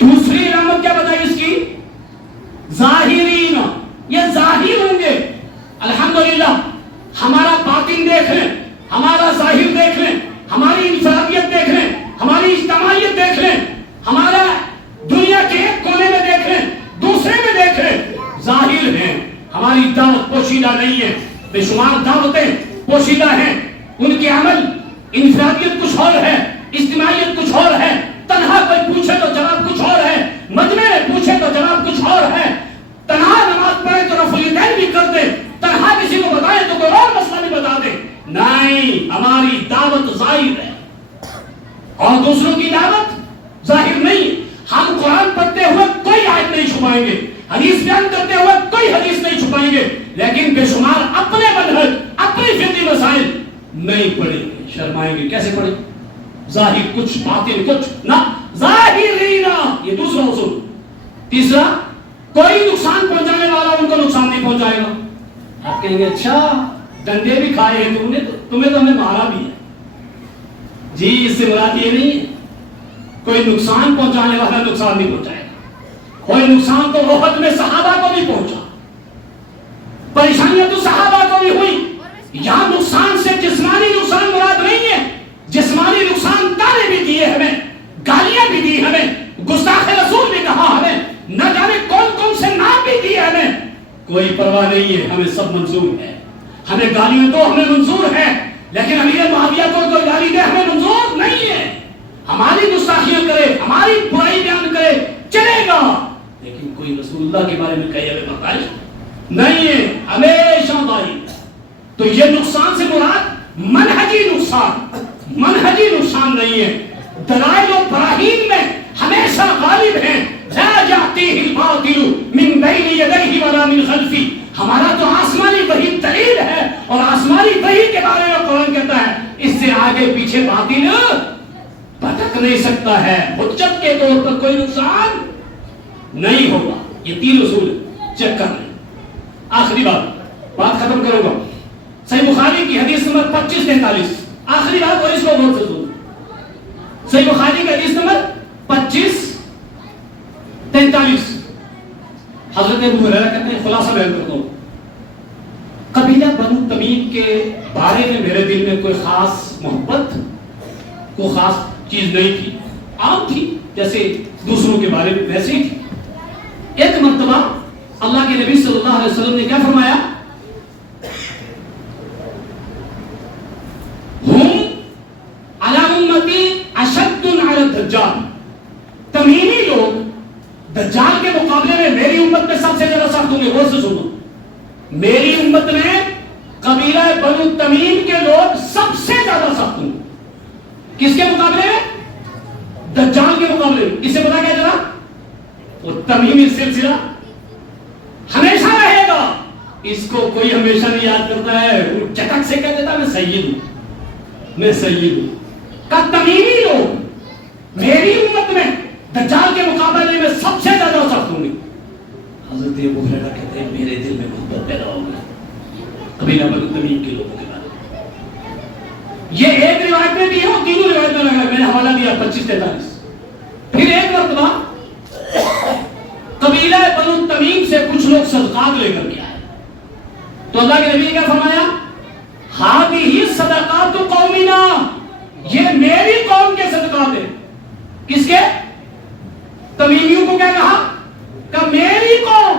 دوسری علامت کیا بتائی اس کی؟ ظاہرین، یہ ظاہر ہوں گے. الحمدللہ ہمارا باطن دیکھ لیں، ہمارا ظاہر دیکھ لیں، ہماری انفرادیت دیکھ لیں، ہماری اجتماعیت دیکھ لیں، ہمارا دنیا کے ایک کونے میں دیکھ لیں، دوسرے میں دیکھ لیں، ظاہر ہیں. ہماری دعوت پوشیدہ نہیں ہے. بے شمار دعوتیں پوشیدہ ہیں، ان کے عمل انفرادیت کچھ اور ہے، اجتماعیت کچھ اور ہے. تنہا کوئی پوچھے تو جواب کچھ اور ہے، مجمع میں پوچھے تو جواب کچھ اور ہے. تنہا نماز پڑھے تو رفع الیدین بھی کر دے، تنہا کسی کو بتائے تو کوئی اور مسئلہ بھی بتا دے. نہیں، ہماری دعوت ظاہر ہے اور دوسروں کی دعوت ظاہر نہیں. ہم قرآن پڑھتے ہوئے کوئی آیت نہیں چھپائیں گے، حدیث بیان کرتے ہوئے کوئی حدیث نہیں چھپائیں گے، لیکن بے شمار اپنے منہج، اپنی فقہی مسائل نہیں پڑھیں گے. شرمائیں گے. کیسے پڑھیں؟ ظاہر کچھ، باطن کچھ نہ. ظاہرین، یہ دوسرا اصول. تیسرا، کوئی نقصان پہنچانے والا ان کو نقصان نہیں پہنچائے گا. آپ کہیں گے اچھا ڈنڈے بھی کھائے ہیں تم نے، تمہیں تو ہمیں مارا بھی ہے. جی اس سے مراد یہ نہیں ہے. کوئی نقصان پہنچانے والا نقصان نہیں پہنچائے گا. کوئی نقصان تو احد میں صحابہ کو بھی پہنچا، پریشانیاں تو صحابہ کو بھی ہوئی. یہاں نقصان سے جسمانی نقصان مراد نہیں ہے. جسمانی نقصان تانے بھی دیے ہمیں، گالیاں بھی دی ہمیں، گستاخ رسول بھی کہا ہمیں، نہ جانے کون کون سے نام بھی دیے ہمیں. کوئی پرواہ نہیں ہے، ہمیں سب منظور ہے. ہمیں گالیاں تو ہمیں منظور ہے، لیکن امیر معاویہ کو کوئی گالی دے ہمیں منظور نہیں ہے. ہماری گستاخیاں کرے، ہماری برائی بیان کرے چلے گا، لیکن کوئی رسول اللہ کے بارے میں کہے ہمیں برداشت نہیں ہے. ہمیشہ ظاہر. تو یہ نقصان سے مراد منہجی نقصان، منہجی نقصان نہیں ہے. دلائل و براہین میں ہمیشہ غالب ہیں. لا یأتیہ الباطل من بین یدیہ ولا من خلفہ. ہمارا تو آسمانی وحی دلیل ہے، اور آسمانی وحی کے بارے میں قرآن کہتا ہے اس سے آگے پیچھے باطل بھٹک نہیں سکتا ہے. حجت کے طور پر کوئی نقصان نہیں ہوگا. یہ تین اصول چیک کر لیں. آخری بات ختم کروں گا. صحیح بخاری کی حدیث نمبر 2543. آخری بات، اور اس کو غور سے سنو. صحیح بخاری کی حدیث نمبر 2543. حضرت ابو ہریرہ کہتے ہیں، خلاصہ بیان کرتا ہوں، قبیلہ بنو تمیم کے بارے میں میرے دل میں کوئی خاص محبت، کوئی خاص چیز نہیں تھی. عام تھی، جیسے دوسروں کے بارے میں ویسے ہی تھی. ایک مرتبہ اللہ کے نبی صلی اللہ علیہ وسلم نے کیا فرمایا؟ دجال. تمیمی لوگ دجال کے مقابلے میں میری امت میں سب سے زیادہ سخت ہوں گے. غور سے سنو، میری امت میں قبیلہ بنو تمیم کے لوگ سب سے زیادہ سخت ہوں گے. کس کے مقابلے میں؟ دجال کے مقابلے میں. اس سے پتا کیا چلا؟ وہ تمیمی سلسلہ ہمیشہ رہے گا. اس کو کوئی ہمیشہ نہیں یاد کرتا ہے. وہ چٹک سے کہہ دیتا میں سید ہوں، میں سید ہوں. کا تمیمی لوگ میری امت میں دجال کے مقابلے میں سب سے زیادہ سخت ہوں گے. حضرت ابو ہریرہ کہتے ہیں میرے دل میں محبت پیدا ہو گئی قبیلہ بنو تمیم کے لوگوں کے بارے میں. یہ ایک روایت میں بھی ہے اور تینوں روایت میں لگا ہے. میں نے حوالہ دیا 2543. پھر ایک مرتبہ قبیلہ بنو تمیم سے کچھ لوگ صدقات لے کر کے آئے تو اللہ کے نبی نے کیا فرمایا؟ ہذہ صدقات قومنا، یہ میری قوم کے صدقات ہیں. کس کے؟ تمیمیوں کو کیا کہا؟ کہ میری قوم.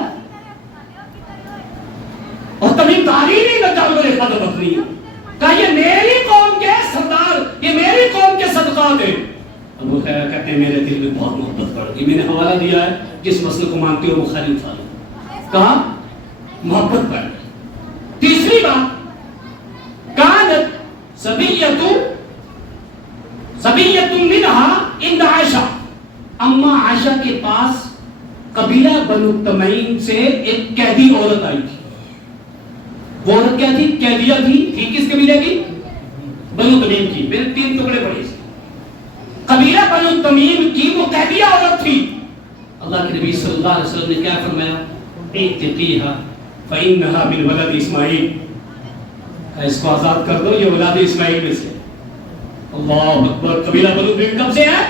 اور تمیم تعلیمی دجال کو لکھا تو بکری ہے. کہا یہ میری قوم کے سردار، یہ میری قوم کے صدقات ہیں. ابو ہریرہ کہتے ہیں میرے دل میں بہت محبت بڑھ گئی. میں نے حوالہ دیا ہے، جس مسئلے کو مانتے ہو بخاری فالو. کہا محبت بڑھ گئی. تیسری بات، کانت سبیۃ منہا عند عائشہ. اما عائشہ کے پاس قبیلہ بنو تمیم سے ایک قیدی عورت آئی تھی. وہ عورت کیا تھی؟ قیدیہ تھی کس قبیلے کی؟ بنو تمیم کی. میں نے 3 ٹکڑے پڑھے. قبیلہ بنو تمیم کی وہ قیدیہ عورت تھی. اللہ کے نبی صلی اللہ علیہ وسلم نے کیا فرمایا؟ اعتقیھا فإنھا من ولد اسماعیل. اس کو آزاد کر دو، یہ اولاد اسماعیل میں سے. اللہ اکبر. قبیلہ بنو تمیم کب سے ہے؟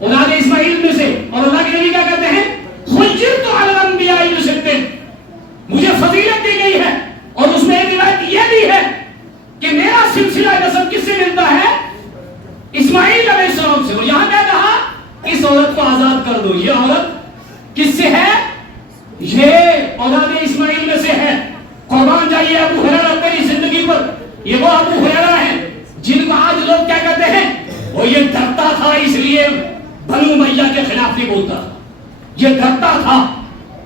اولاد اسماعیل میں سے. اور اللہ کے نبی کیا کہتے ہیں؟ خجرت علی الانبیاء بست. مجھے فضیلت دی گئی ہے. اور اس میں ایک روایت یہ بھی ہے کہ میرا سلسلہ نسب کس سے ملتا ہے؟ اسماعیل علیہ السلام سے. اور یہاں کیا کہا؟ اس عورت کو آزاد کر دو. یہ عورت کس سے ہے؟ یہ اولاد اسماعیل میں سے ہے. قربان جائیے ابو ہریرہ میری زندگی پر. یہ وہ ابو ہریرہ ہیں جن کو آج لوگ کیا کہتے ہیں؟ وہ یہ ڈرتا تھا اس لیے بنو امیہ کے خلاف نہیں بولتا. یہ ڈرتا تھا.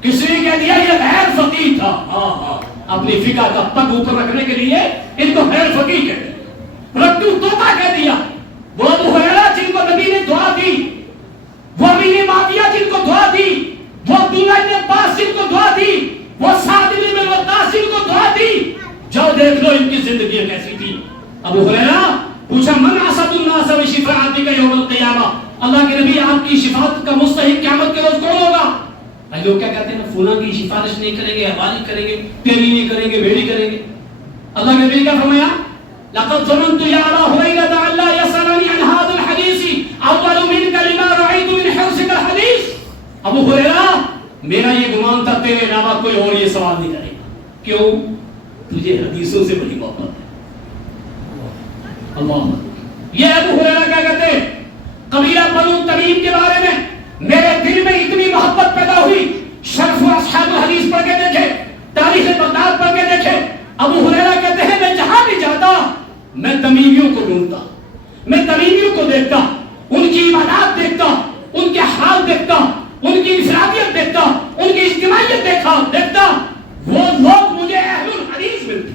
کسی نے کہہ دیا یہ غیر فقیہ تھا. اپنی فقہ کا پگ اوپر رکھنے کے لیے ان کو غیر فقیہ کہتے ہیں. رٹو طوطا کہہ دیا. وہ ابو ہریرہ جن کو نبی نے دعا دی, وہ امین معاویہ جن کو دعا دی, وہ عبداللہ بن عباس جن کو دعا دی, وہ سعد بن وقاص جن کو دعا دی. جاؤ دیکھ لو ان کی زندگی کیسی تھی. ابو ہریرہ پوچھا من اسد الناس بشفاعتک یوم القیامہ. اللہ کے نبی آپ کی شفاعت کا مستحق قیامت کے روز کون ہوگا؟ بھائی لوگ کیا کہتے ہیں نا فلاں کی سفارش نہیں کریں گے, حوالی کریں گے, تیری نہیں کریں گے, میری کریں گے. اللہ کے نبی کیا فرمایا؟ لقد ظننت یا ابا ہریرہ ان لا يسألني عن هذا الحديث اول منك لما رأيت من حرصك الحديث. ابو ہریرہ میرا یہ گمان تھا تیرے علاوہ کوئی اور یہ سوال نہیں کرے گا. کیوں؟ تجھے حدیثوں سے بڑی محبت ہے. اللہ. یہ ابو ہریرہ کیا کہتے ہیں؟ قبیلہ بنو تمیم کے بارے میں میرے دل میں اتنی محبت پیدا ہوئی. شرف و اصحاب الحدیث پڑھ کے دیکھے, تاریخ بغداد پڑھ کے دیکھے. ابو ہریرہ کہتے ہیں میں جہاں بھی جاتا میں تمیمیوں کو ڈھونڈتا, میں تمیمیوں کو دیکھتا, ان کی عبادات دیکھتا, ان کے حال دیکھتا, ان کی انفرادیت دیکھتا, ان کی اجتماعیت دیکھتا. وہ لوگ مجھے اہل الحدیث ملتے.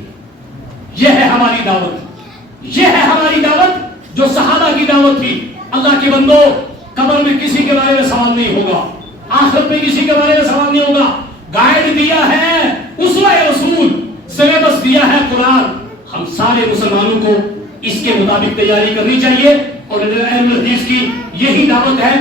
یہ ہے ہماری دعوت. یہ ہے ہماری دعوت جو صحابہ کی دعوت تھی. اللہ کے بندو, قبر میں کسی کے بارے میں سوال نہیں ہوگا, آخرت میں کسی کے بارے میں سوال نہیں ہوگا. گائیڈ دیا ہے اسوہ رسول, سلیبس دیا ہے قرآن. ہم سارے مسلمانوں کو اس کے مطابق تیاری کرنی چاہیے. اور اہل حدیث کی یہی دعوت ہے.